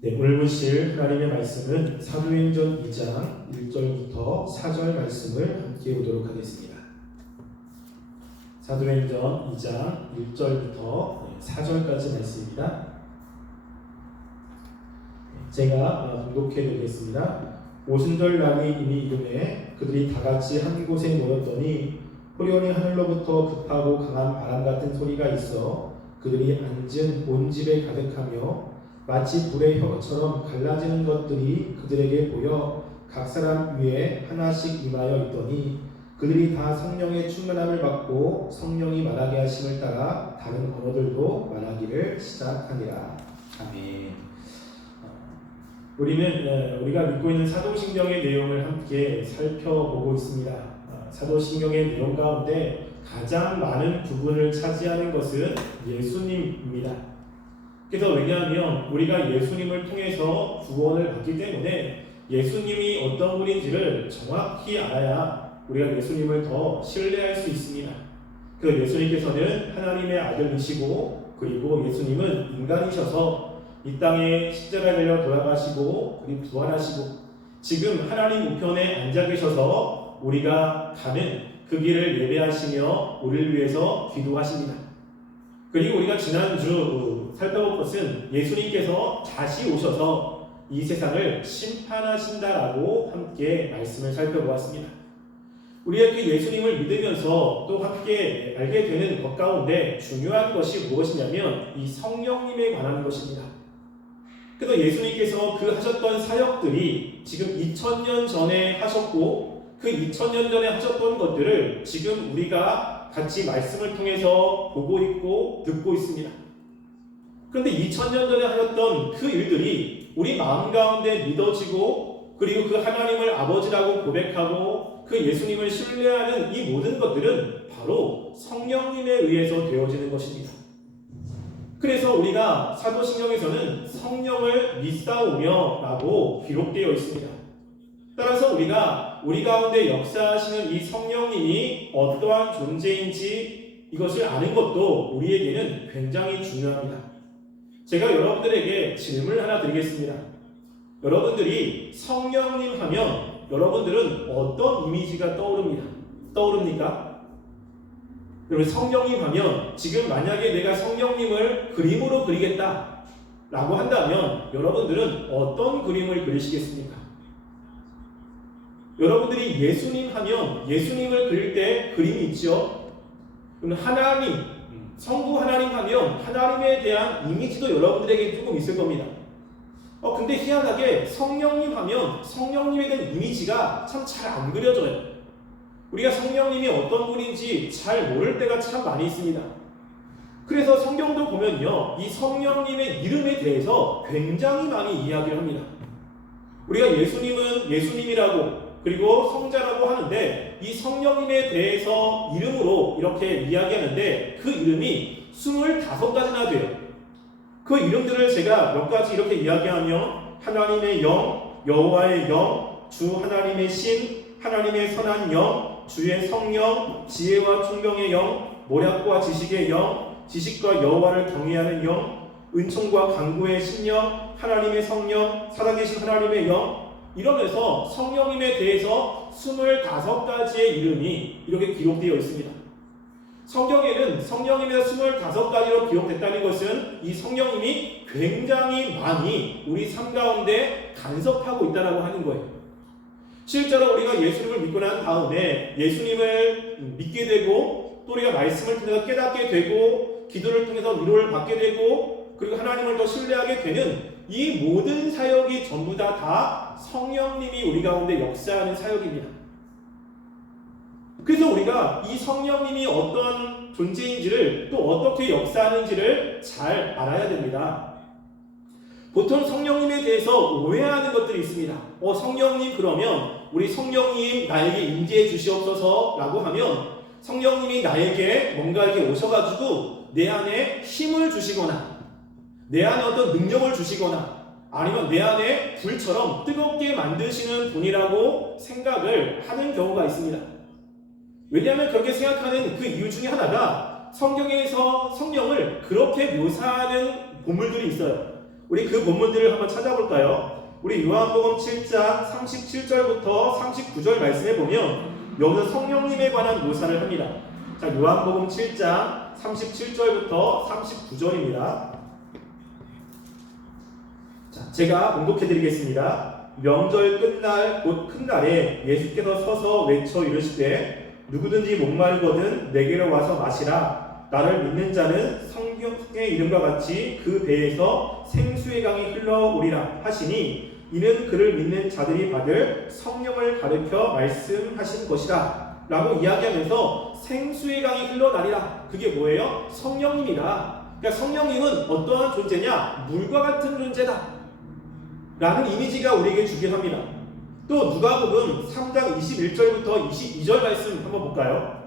네, 오늘 보실 하나님의 말씀은 사도행전 2장 1절부터 4절 말씀을 함께 보도록 하겠습니다. 사도행전 2장 1절부터 4절까지 말씀입니다. 제가 봉독해 드리겠습니다. 오순절 날이 이미 이름에 그들이 다 같이 한 곳에 모였더니 호련히 하늘로부터 급하고 강한 바람 같은 소리가 있어 그들이 앉은 온 집에 가득하며 마치 불의 혀처럼 갈라지는 것들이 그들에게 보여 각 사람 위에 하나씩 임하여 있더니 그들이 다 성령의 충만함을 받고 성령이 말하게 하심을 따라 다른 언어들도 말하기를 시작하니라. 아멘. 어, 우리는 어, 우리가 믿고 있는 사도신경의 내용을 함께 살펴보고 있습니다. 어, 사도신경의 내용 가운데 가장 많은 부분을 차지하는 것은 예수님입니다. 그래서 왜냐하면 우리가 예수님을 통해서 구원을 받기 때문에 예수님이 어떤 분인지를 정확히 알아야 우리가 예수님을 더 신뢰할 수 있습니다. 그 예수님께서는 하나님의 아들이시고 그리고 예수님은 인간이셔서 이 땅에 십자가 달려 돌아가시고 그리고 부활하시고 지금 하나님 우편에 앉아 계셔서 우리가 가는 그 길을 예배하시며 우리를 위해서 기도하십니다. 그리고 우리가 지난주 살펴볼 것은 예수님께서 다시 오셔서 이 세상을 심판하신다라고 함께 말씀을 살펴보았습니다. 우리가 그 예수님을 믿으면서 또 함께 알게 되는 것 가운데 중요한 것이 무엇이냐면 이 성령님에 관한 것입니다. 그래서 예수님께서 그 하셨던 사역들이 지금 2000년 전에 하셨고 그 2000년 전에 하셨던 것들을 지금 우리가 같이 말씀을 통해서 보고 있고 듣고 있습니다. 그런데 2000년 전에 하셨던 그 일들이 우리 마음 가운데 믿어지고 그리고 그 하나님을 아버지라고 고백하고 그 예수님을 신뢰하는 이 모든 것들은 바로 성령님에 의해서 되어지는 것입니다. 그래서 우리가 사도신경에서는 성령을 믿사오며 라고 기록되어 있습니다. 따라서 우리가 우리 가운데 역사하시는 이 성령님이 어떠한 존재인지 이것을 아는 것도 우리에게는 굉장히 중요합니다. 제가 여러분들에게 질문을 하나 드리겠습니다. 여러분들이 성령님 하면 여러분들은 어떤 이미지가 떠오릅니다. 떠오릅니까? 여러분 성령님 하면 지금 만약에 내가 성령님을 그림으로 그리겠다 라고 한다면 여러분들은 어떤 그림을 그리시겠습니까? 여러분들이 예수님 하면 예수님을 그릴 때 그림이 있죠? 하나님, 성부 하나님 하면 하나님에 대한 이미지도 여러분들에게 조금 있을 겁니다. 어, 근데 희한하게 성령님 하면 성령님에 대한 이미지가 참 잘 안 그려져요. 우리가 성령님이 어떤 분인지 잘 모를 때가 참 많이 있습니다. 그래서 성경도 보면요, 이 성령님의 이름에 대해서 굉장히 많이 이야기를 합니다. 우리가 예수님은 예수님이라고 그리고 성자라고 하는데 이 성령님에 대해서 이름으로 이렇게 이야기하는데 그 이름이 25가지나 돼요. 그 이름들을 제가 몇 가지 이렇게 이야기하면 하나님의 영, 여호와의 영, 주 하나님의 신, 하나님의 선한 영, 주의 성령, 지혜와 총명의 영, 모략과 지식의 영, 지식과 여호와를 경외하는 영, 은총과 강구의 신령, 하나님의 성령, 살아계신 하나님의 영, 이러면서 성령님에 대해서 25가지의 이름이 이렇게 기록되어 있습니다. 성경에는 성령님의 25가지로 기록됐다는 것은 이 성령님이 굉장히 많이 우리 삶 가운데 간섭하고 있다고 하는 거예요. 실제로 우리가 예수님을 믿고 난 다음에 예수님을 믿게 되고 또 우리가 말씀을 통해서 깨닫게 되고 기도를 통해서 위로를 받게 되고 그리고 하나님을 더 신뢰하게 되는 이 모든 사역이 전부 다, 다 성령님이 우리 가운데 역사하는 사역입니다. 그래서 우리가 이 성령님이 어떤 존재인지를 또 어떻게 역사하는지를 잘 알아야 됩니다. 보통 성령님에 대해서 오해하는 것들이 있습니다. 어, 성령님 그러면 우리 성령님 나에게 임재해 주시옵소서라고 하면 성령님이 나에게 뭔가 이렇게 오셔가지고 내 안에 힘을 주시거나 내 안에 어떤 능력을 주시거나 아니면 내 안에 불처럼 뜨겁게 만드시는 분이라고 생각을 하는 경우가 있습니다. 왜냐하면 그렇게 생각하는 그 이유 중에 하나가 성경에서 성령을 그렇게 묘사하는 보물들이 있어요. 우리 그 본문들을 한번 찾아볼까요? 우리 요한복음 7장 37절부터 39절 말씀에 보면 여기서 성령님에 관한 묘사를 합니다. 자, 요한복음 7장 37절부터 39절입니다. 자, 제가 봉독해 드리겠습니다. 명절 끝날 곧 큰 날에 예수께서 서서 외쳐 이르시되 누구든지 목마르거든 내게로 와서 마시라 나를 믿는 자는 성경의 이름과 같이 그 배에서 생수의 강이 흘러오리라 하시니 이는 그를 믿는 자들이 받을 성령을 가르쳐 말씀하신 것이라 라고 이야기하면서 생수의 강이 흘러나리라 그게 뭐예요? 성령님이다 그러니까 성령님은 어떠한 존재냐? 물과 같은 존재다 라는 이미지가 우리에게 주긴 합니다. 또 누가복음 3장 21절부터 22절 말씀 한번 볼까요?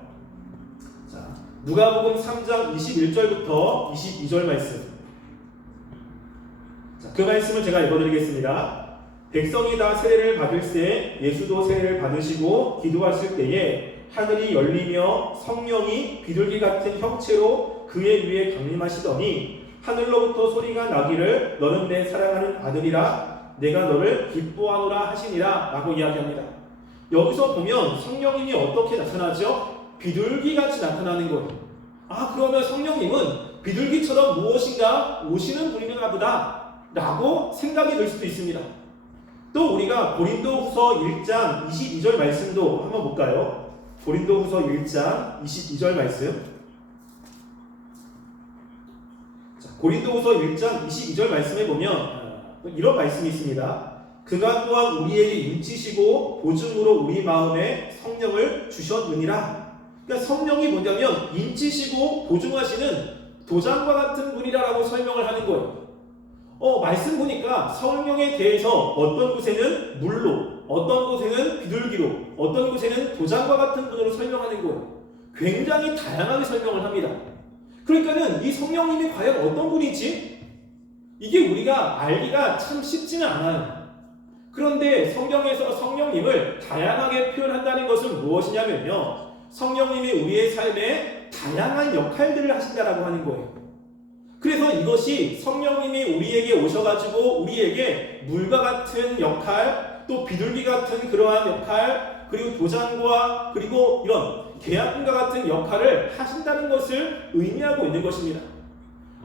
자, 누가복음 3장 21절부터 22절 말씀. 자, 그 말씀을 제가 읽어드리겠습니다. 백성이 다 세례를 받을세 예수도 세례를 받으시고 기도하실 때에 하늘이 열리며 성령이 비둘기 같은 형체로 그의 위에 강림하시더니 하늘로부터 소리가 나기를 너는 내 사랑하는 아들이라 내가 너를 기뻐하노라 하시니라 라고 이야기합니다. 여기서 보면 성령님이 어떻게 나타나죠? 비둘기 같이 나타나는 거예요. 아 그러면 성령님은 비둘기처럼 무엇인가 오시는 분인가 보다 라고 생각이 들 수도 있습니다. 또 우리가 고린도후서 1장 22절 말씀도 한번 볼까요? 고린도후서 1장 22절 말씀. 자, 고린도후서 1장 22절 말씀에 보면 어, 이런 말씀이 있습니다. 그가 또한 우리에게 인치시고 보증으로 우리 마음에 성령을 주셨느니라. 그러니까 성령이 뭐냐면 인치시고 보증하시는 도장과 같은 분이라라고 설명을 하는 거예요. 어, 말씀 보니까 성령에 대해서 어떤 곳에는 물로, 어떤 곳에는 비둘기로, 어떤 곳에는 도장과 같은 분으로 설명하는 거예요. 굉장히 다양하게 설명을 합니다. 그러니까는 이 성령님이 과연 어떤 분이지? 이게 우리가 알기가 참 쉽지는 않아요. 그런데 성경에서 성령님을 다양하게 표현한다는 것은 무엇이냐면요. 성령님이 우리의 삶에 다양한 역할들을 하신다라고 하는 거예요. 그래서 이것이 성령님이 우리에게 오셔가지고 우리에게 물과 같은 역할, 또 비둘기 같은 그러한 역할, 그리고 도장과 그리고 이런 계약금과 같은 역할을 하신다는 것을 의미하고 있는 것입니다.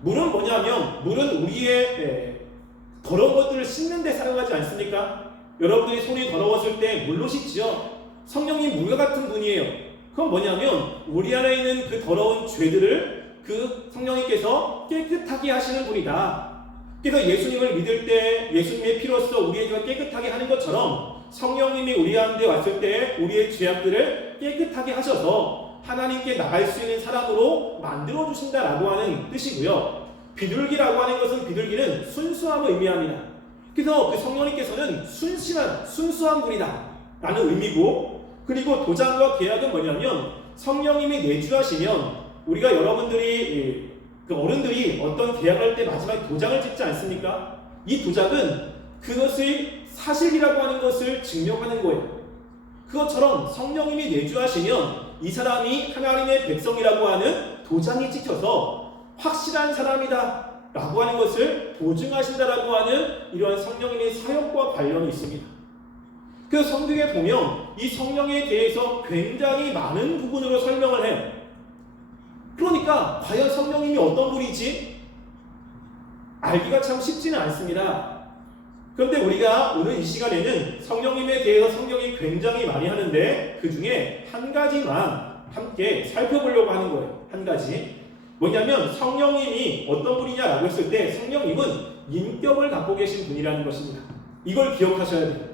물은 뭐냐면 물은 우리의 예, 더러운 것들을 씻는 데 사용하지 않습니까? 여러분들이 손이 더러웠을 때 물로 씻지요. 성령님 물과 같은 분이에요. 그건 뭐냐면 우리 안에 있는 그 더러운 죄들을 그 성령님께서 깨끗하게 하시는 분이다. 그래서 예수님을 믿을 때 예수님의 피로써 우리의 죄가 깨끗하게 하는 것처럼 성령님이 우리 가운데 왔을 때 우리의 죄악들을 깨끗하게 하셔서 하나님께 나갈 수 있는 사람으로 만들어 주신다라고 하는 뜻이고요. 비둘기라고 하는 것은 비둘기는 순수함을 의미합니다. 그래서 그 성령님께서는 순신한 순수한 분이다 라는 의미고 그리고 도장과 계약은 뭐냐면 성령님이 내주하시면 우리가 여러분들이 그 어른들이 어떤 계약할 때 마지막에 도장을 찍지 않습니까? 이 도장은 그것의 사실이라고 하는 것을 증명하는 거예요. 그것처럼 성령님이 내주하시면 이 사람이 하나님의 백성이라고 하는 도장이 찍혀서 확실한 사람이다 라고 하는 것을 보증하신다라고 하는 이러한 성령님의 사역과 관련이 있습니다. 그 성경에 보면 이 성령에 대해서 굉장히 많은 부분으로 설명을 해요. 그러니까 과연 성령님이 어떤 분이지? 알기가 참 쉽지는 않습니다. 그런데 우리가 오늘 이 시간에는 성령님에 대해서 성경이 굉장히 많이 하는데 그 중에 한 가지만 함께 살펴보려고 하는 거예요. 한 가지. 뭐냐면 성령님이 어떤 분이냐라고 했을 때 성령님은 인격을 갖고 계신 분이라는 것입니다. 이걸 기억하셔야 돼요.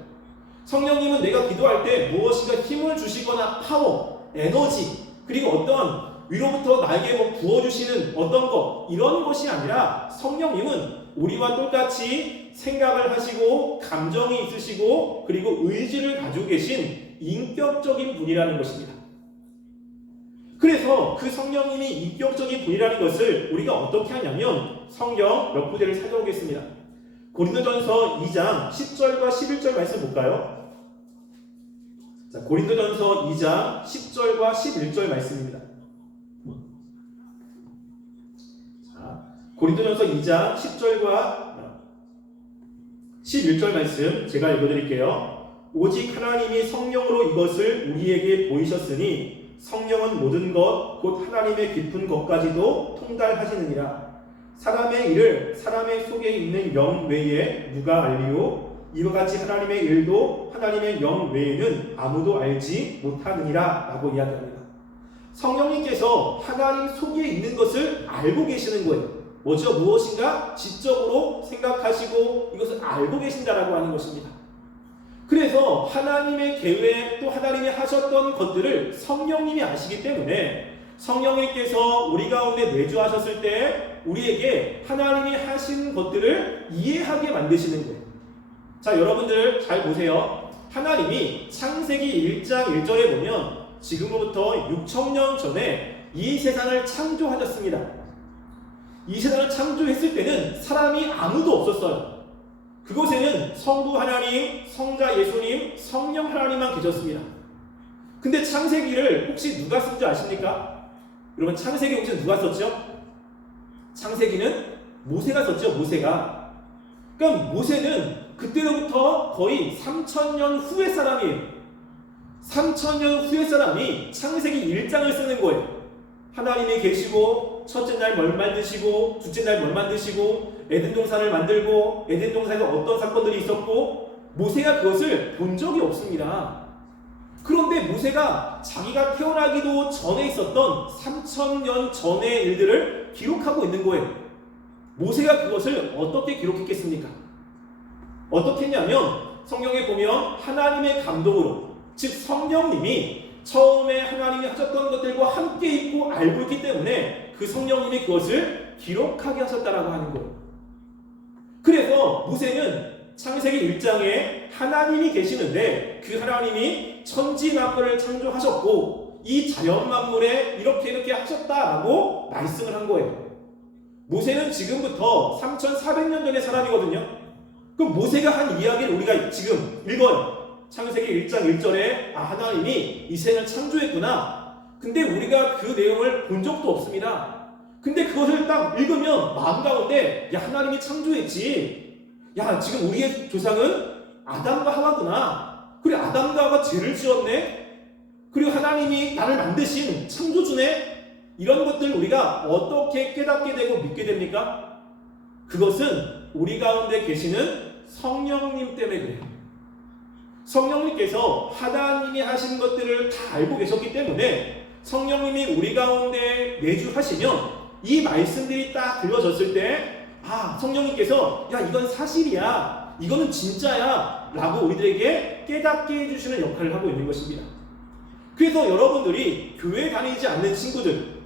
성령님은 내가 기도할 때 무엇인가 힘을 주시거나 파워, 에너지, 그리고 어떤 위로부터 나에게 뭐 부어주시는 어떤 것, 이런 것이 아니라 성령님은 우리와 똑같이 생각을 하시고, 감정이 있으시고, 그리고 의지를 가지고 계신 인격적인 분이라는 것입니다. 그래서 그 성령님이 인격적인 분이라는 것을 우리가 어떻게 하냐면 성경 몇 구절을 찾아오겠습니다. 고린도전서 2장 10절과 11절 말씀 볼까요? 자, 고린도전서 2장 10절과 11절 말씀입니다. 자, 고린도전서 2장 10절과 11절 말씀 제가 읽어드릴게요. 오직 하나님이 성령으로 이것을 우리에게 보이셨으니 성령은 모든 것, 곧 하나님의 깊은 것까지도 통달하시느니라. 사람의 일을 사람의 속에 있는 영 외에 누가 알리요? 이와 같이 하나님의 일도 하나님의 영 외에는 아무도 알지 못하느니라 라고 이야기합니다. 성령님께서 하나님 속에 있는 것을 알고 계시는 거예요. 뭐죠? 무엇인가 지적으로 생각하시고 이것을 알고 계신다라고 하는 것입니다. 그래서 하나님의 계획 또 하나님이 하셨던 것들을 성령님이 아시기 때문에 성령님께서 우리 가운데 내주하셨을 때 우리에게 하나님이 하신 것들을 이해하게 만드시는 거예요. 자, 여러분들 잘 보세요. 하나님이 창세기 1장 1절에 보면 지금으로부터 6천년 전에 이 세상을 창조하셨습니다. 이 세상을 창조했을 때는 사람이 아무도 없었어요. 그곳에는 성부 하나님, 성자 예수님, 성령 하나님만 계셨습니다. 근데 창세기를 혹시 누가 쓴 줄 아십니까? 여러분 창세기 혹시 누가 썼죠? 창세기는 모세가 썼죠, 모세가. 그럼 모세는 그때로부터 거의 3천년 후의 사람이에요. 3천년 후의 사람이 창세기 1장을 쓰는 거예요. 하나님이 계시고 첫째 날 뭘 만드시고 둘째 날 뭘 만드시고 에덴 동산을 만들고 에덴 동산에서 어떤 사건들이 있었고 모세가 그것을 본 적이 없습니다. 그런데 모세가 자기가 태어나기도 전에 있었던 3천년 전의 일들을 기록하고 있는 거예요. 모세가 그것을 어떻게 기록했겠습니까? 어떻게 했냐면 성경에 보면 하나님의 감동으로 즉 성령님이 처음에 하나님이 하셨던 것들과 함께 있고 알고 있기 때문에 그 성령님이 그것을 기록하게 하셨다라고 하는 거예요. 그래서 모세는 창세기 1장에 하나님이 계시는데 그 하나님이 천지 만물을 창조하셨고 이 자연 만물에 이렇게 이렇게 하셨다라고 말씀을 한 거예요. 모세는 지금부터 3,400년 전의 사람이거든요. 그럼 모세가 한 이야기를 우리가 지금 읽어요. 창세기 1장 1절에 아 하나님이 이 세상을 창조했구나. 근데 우리가 그 내용을 본 적도 없습니다. 근데 그것을 딱 읽으면 마음 가운데 야 하나님이 창조했지. 야 지금 우리의 조상은 아담과 하와구나. 그리고 아담과 하와가 죄를 지었네. 그리고 하나님이 나를 만드신 창조주네. 이런 것들 우리가 어떻게 깨닫게 되고 믿게 됩니까? 그것은 우리 가운데 계시는 성령님 때문에 그래요. 성령님께서 하나님이 하신 것들을 다 알고 계셨기 때문에 성령님이 우리 가운데 내주하시면 이 말씀들이 딱 들려졌을 때, 아, 성령님께서, 야, 이건 사실이야. 이거는 진짜야. 라고 우리들에게 깨닫게 해주시는 역할을 하고 있는 것입니다. 그래서 여러분들이 교회 다니지 않는 친구들,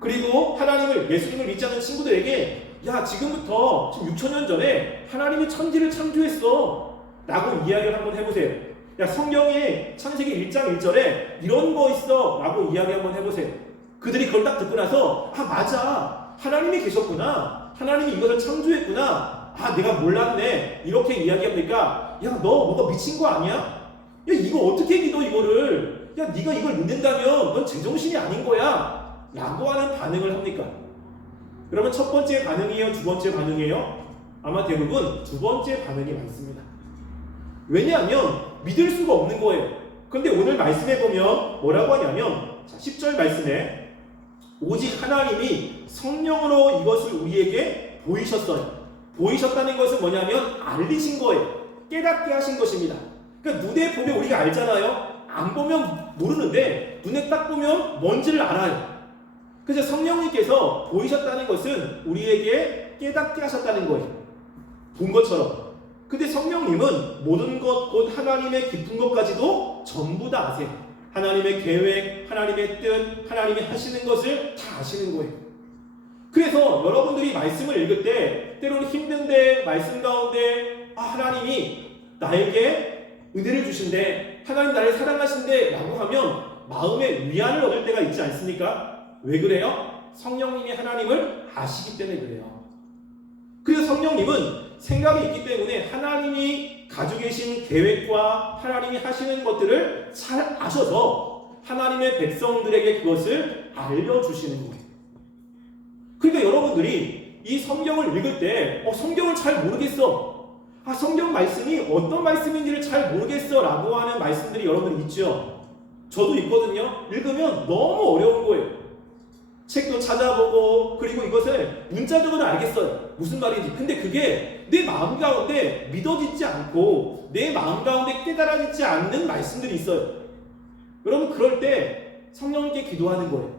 그리고 하나님을, 예수님을 믿지 않는 친구들에게, 야, 지금부터 지금 6천년 전에 하나님이 천지를 창조했어. 라고 이야기를 한번 해보세요. 야, 성경에 창세기 1장 1절에 이런 거 있어. 라고 이야기 한번 해보세요. 그들이 그걸 딱 듣고 나서, 아, 맞아. 하나님이 계셨구나. 하나님이 이것을 창조했구나. 아, 내가 몰랐네. 이렇게 이야기합니까? 야, 너 뭐가 미친 거 아니야? 야, 이거 어떻게 믿어, 이거를? 야, 네가 이걸 믿는다면 넌 제정신이 아닌 거야. 라고 하는 반응을 합니까? 그러면 첫 번째 반응이에요? 두 번째 반응이에요? 아마 대부분 두 번째 반응이 많습니다. 왜냐하면 믿을 수가 없는 거예요. 근데 오늘 말씀해 보면 뭐라고 하냐면 자, 10절 말씀에 오직 하나님이 성령으로 이것을 우리에게 보이셨어요. 보이셨다는 것은 뭐냐면 알리신 거예요. 깨닫게 하신 것입니다. 그러니까 눈에 보면 우리가 알잖아요. 안 보면 모르는데 눈에 딱 보면 뭔지를 알아요. 그래서 성령님께서 보이셨다는 것은 우리에게 깨닫게 하셨다는 거예요. 본 것처럼. 근데 성령님은 모든 것, 곧 하나님의 깊은 것까지도 전부 다 아세요. 하나님의 계획, 하나님의 뜻, 하나님이 하시는 것을 다 아시는 거예요. 그래서 여러분들이 말씀을 읽을 때, 때로는 힘든데, 말씀 가운데, 아, 하나님이 나에게 은혜를 주신대, 하나님 나를 사랑하신대, 라고 하면 마음에 위안을 얻을 때가 있지 않습니까? 왜 그래요? 성령님이 하나님을 아시기 때문에 그래요. 그래서 성령님은 생각이 있기 때문에 하나님이 가지고 계신 계획과 하나님이 하시는 것들을 잘 아셔서 하나님의 백성들에게 그것을 알려주시는 거예요. 그러니까 여러분들이 이 성경을 읽을 때, 어, 성경을 잘 모르겠어. 아, 성경 말씀이 어떤 말씀인지를 잘 모르겠어 라고 하는 말씀들이 여러분 있죠. 저도 있거든요. 읽으면 너무 어려운 거예요. 책도 찾아보고 그리고 이것을 문자적으로 알겠어요. 무슨 말인지. 근데 그게 내 마음 가운데 믿어지지 않고 내 마음 가운데 깨달아지지 않는 말씀들이 있어요. 여러분 그럴 때 성령님께 기도하는 거예요.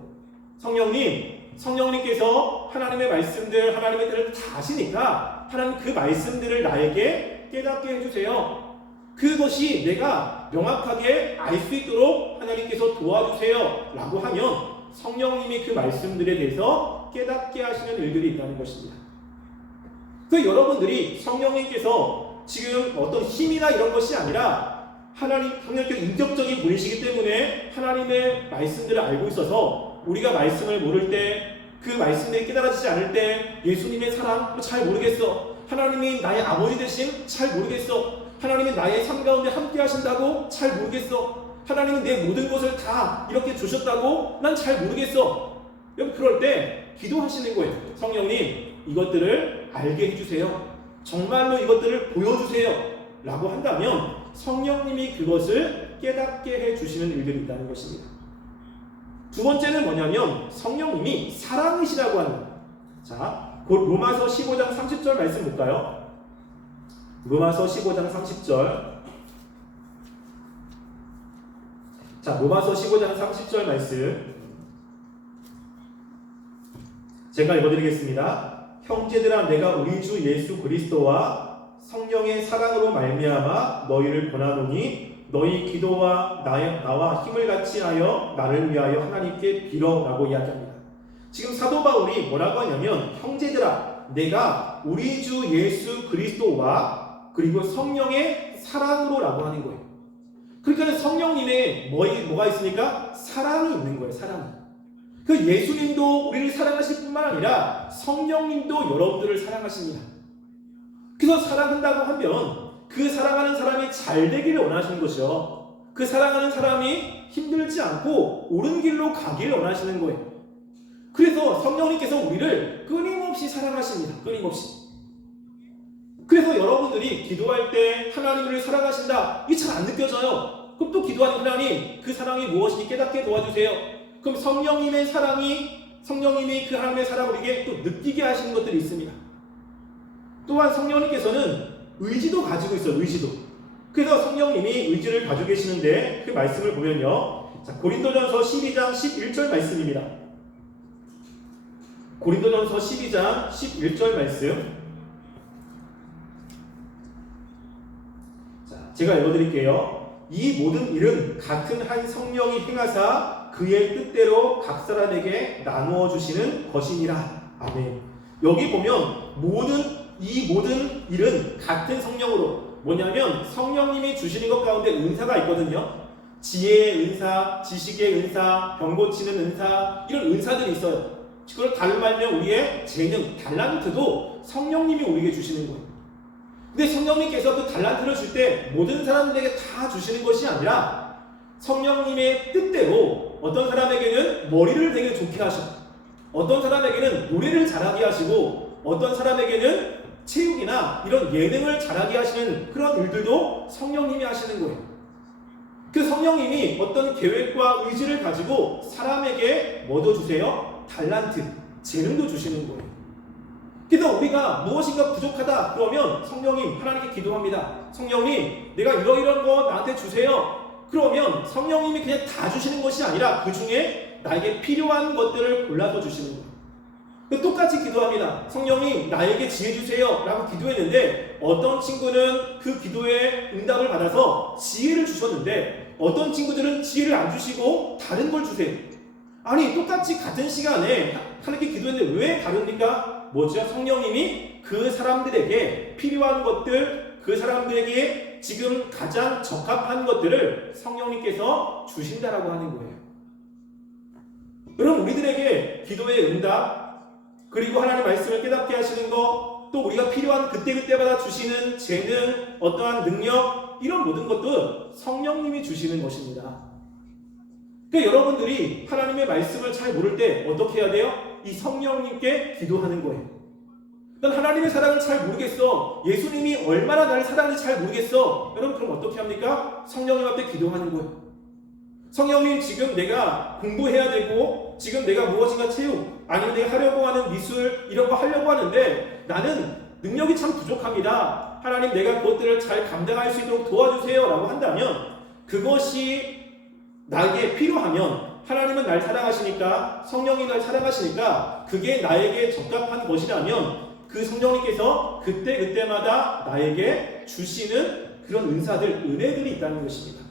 성령님, 성령님께서 하나님의 말씀들, 하나님의 뜻을 다 아시니까 하나님 그 말씀들을 나에게 깨닫게 해주세요. 그것이 내가 명확하게 알 수 있도록 하나님께서 도와주세요. 라고 하면 성령님이 그 말씀들에 대해서 깨닫게 하시는 일들이 있다는 것입니다. 그 여러분들이 성령님께서 지금 어떤 힘이나 이런 것이 아니라 하나님, 성령님께서 인격적인 분이시기 때문에 하나님의 말씀들을 알고 있어서 우리가 말씀을 모를 때 그 말씀들이 깨달아지지 않을 때 예수님의 사랑 잘 모르겠어. 하나님이 나의 아버지 되심 잘 모르겠어. 하나님이 나의 삶 가운데 함께 하신다고 잘 모르겠어. 하나님은 내 모든 것을 다 이렇게 주셨다고 난 잘 모르겠어. 여러분 그럴 때 기도하시는 거예요. 성령님 이것들을 알게 해주세요. 정말로 이것들을 보여주세요. 라고 한다면 성령님이 그것을 깨닫게 해주시는 일들이 있다는 것입니다. 두 번째는 뭐냐면 성령님이 사랑이시라고 하는. 자, 곧 로마서 15장 30절 말씀 볼까요? 로마서 15장 30절. 자, 로마서 15장 30절 말씀. 제가 읽어드리겠습니다. 형제들아, 내가 우리 주 예수 그리스도와 성령의 사랑으로 말미암아 너희를 권하노니 너희 기도와 나의, 나와 힘을 같이 하여 나를 위하여 하나님께 빌어라고 이야기합니다. 지금 사도 바울이 뭐라고 하냐면 형제들아, 내가 우리 주 예수 그리스도와 그리고 성령의 사랑으로라고 하는 거예요. 그러니까 성령님의 뭐, 뭐가 있으니까 사랑이 있는 거예요. 사랑이. 그 예수님도 우리를 사랑하실 뿐만 아니라 성령님도 여러분들을 사랑하십니다. 그래서 사랑한다고 하면 그 사랑하는 사람이 잘 되기를 원하시는 것이요. 그 사랑하는 사람이 힘들지 않고 옳은 길로 가기를 원하시는 거예요. 그래서 성령님께서 우리를 끊임없이 사랑하십니다. 끊임없이. 그래서 여러분들이 기도할 때 하나님을 사랑하신다. 이게 잘 안 느껴져요. 그럼 또 기도하는 하나님, 그 사랑이 무엇인지 깨닫게 도와주세요. 그럼 성령님의 사랑이, 성령님이 그 하나님의 사랑을 우리에게 또 느끼게 하시는 것들이 있습니다. 또한 성령님께서는 의지도 가지고 있어요. 의지도. 그래서 성령님이 의지를 가지고 계시는데 그 말씀을 보면요. 자, 고린도전서 12장 11절 말씀입니다. 고린도전서 12장 11절 말씀. 자, 제가 읽어드릴게요. 이 모든 일은 같은 한 성령이 행하사 그의 뜻대로 각 사람에게 나누어 주시는 것이니라. 아멘. 여기 보면 모든 이 모든 일은 같은 성령으로 뭐냐면 성령님이 주시는 것 가운데 은사가 있거든요. 지혜의 은사, 지식의 은사, 병 고치는 은사 이런 은사들이 있어요. 그걸 다른 말면 우리의 재능, 달란트도 성령님이 우리에게 주시는 거예요. 근데 성령님께서 그 달란트를 줄 때 모든 사람들에게 다 주시는 것이 아니라 성령님의 뜻대로 어떤 사람에게는 머리를 되게 좋게 하셔. 어떤 사람에게는 노래를 잘하게 하시고 어떤 사람에게는 체육이나 이런 예능을 잘하게 하시는 그런 일들도 성령님이 하시는 거예요. 그 성령님이 어떤 계획과 의지를 가지고 사람에게 뭐도 주세요? 달란트, 재능도 주시는 거예요. 그래서 우리가 무엇인가 부족하다 그러면 성령님 하나님께 기도합니다. 성령님 내가 이러이러한 거 나한테 주세요. 그러면 성령님이 그냥 다 주시는 것이 아니라 그 중에 나에게 필요한 것들을 골라서 주시는 거예요. 똑같이 기도합니다. 성령님 나에게 지혜 주세요 라고 기도했는데 어떤 친구는 그 기도에 응답을 받아서 지혜를 주셨는데 어떤 친구들은 지혜를 안 주시고 다른 걸 주세요. 아니 똑같이 같은 시간에 하나님께 기도했는데 왜 다릅니까? 뭐죠? 성령님이 그 사람들에게 필요한 것들 그 사람들에게 지금 가장 적합한 것들을 성령님께서 주신다라고 하는 거예요. 여러분 우리들에게 기도의 응답 그리고 하나님의 말씀을 깨닫게 하시는 것, 또 우리가 필요한 그때그때마다 주시는 재능, 어떠한 능력, 이런 모든 것도 성령님이 주시는 것입니다. 그러니까 여러분들이 하나님의 말씀을 잘 모를 때 어떻게 해야 돼요? 이 성령님께 기도하는 거예요. 난 하나님의 사랑을 잘 모르겠어. 예수님이 얼마나 나를 사랑하는지 잘 모르겠어. 여러분 그럼 어떻게 합니까? 성령님 앞에 기도하는 거예요. 성령님 지금 내가 공부해야 되고 지금 내가 무엇인가 체육 아니면 내가 하려고 하는 미술 이런 거 하려고 하는데 나는 능력이 참 부족합니다. 하나님 내가 그것들을 잘 감당할 수 있도록 도와주세요 라고 한다면 그것이 나에게 필요하면 하나님은 날 사랑하시니까 성령이 날 사랑하시니까 그게 나에게 적합한 것이라면 그 성령님께서 그때 그때마다 나에게 주시는 그런 은사들 은혜들이 있다는 것입니다.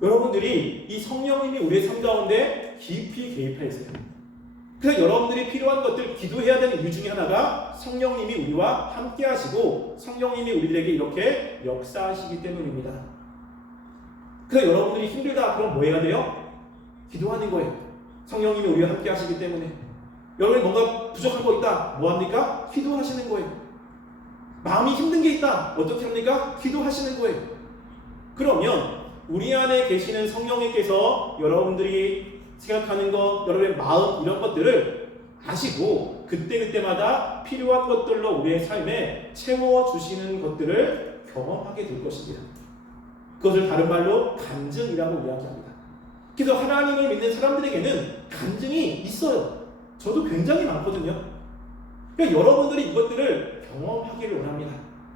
여러분들이 이 성령님이 우리의 삶 가운데 깊이 개입해 있어요. 그래서 여러분들이 필요한 것들 기도해야 되는 이유 중에 하나가 성령님이 우리와 함께 하시고 성령님이 우리들에게 이렇게 역사하시기 때문입니다. 그래서 여러분들이 힘들다 그럼 뭐 해야 돼요? 기도하는 거예요. 성령님이 우리와 함께 하시기 때문에 여러분이 뭔가 부족한 거 있다 뭐 합니까? 기도하시는 거예요. 마음이 힘든 게 있다 어떻게 합니까? 기도하시는 거예요. 그러면 우리 안에 계시는 성령님께서 여러분들이 생각하는 것, 여러분의 마음 이런 것들을 아시고 그때 그때마다 필요한 것들로 우리의 삶에 채워 주시는 것들을 경험하게 될 것입니다. 그것을 다른 말로 간증이라고 이야기합니다. 그래서 하나님을 믿는 사람들에게는 간증이 있어요. 저도 굉장히 많거든요. 그러니까 여러분들이 이것들을 경험하기를 원합니다.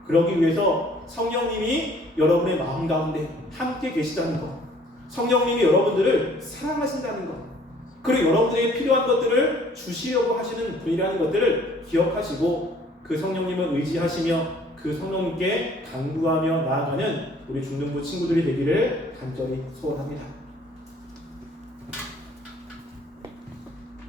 그러기 위해서 성령님이 여러분의 마음 가운데 함께 계시다는 것, 성령님이 여러분들을 사랑하신다는 것, 그리고 여러분에게 필요한 것들을 주시려고 하시는 분이라는 것들을 기억하시고 그 성령님을 의지하시며 그 성령님께 강구하며 나아가는 우리 중등부 친구들이 되기를 간절히 소원합니다.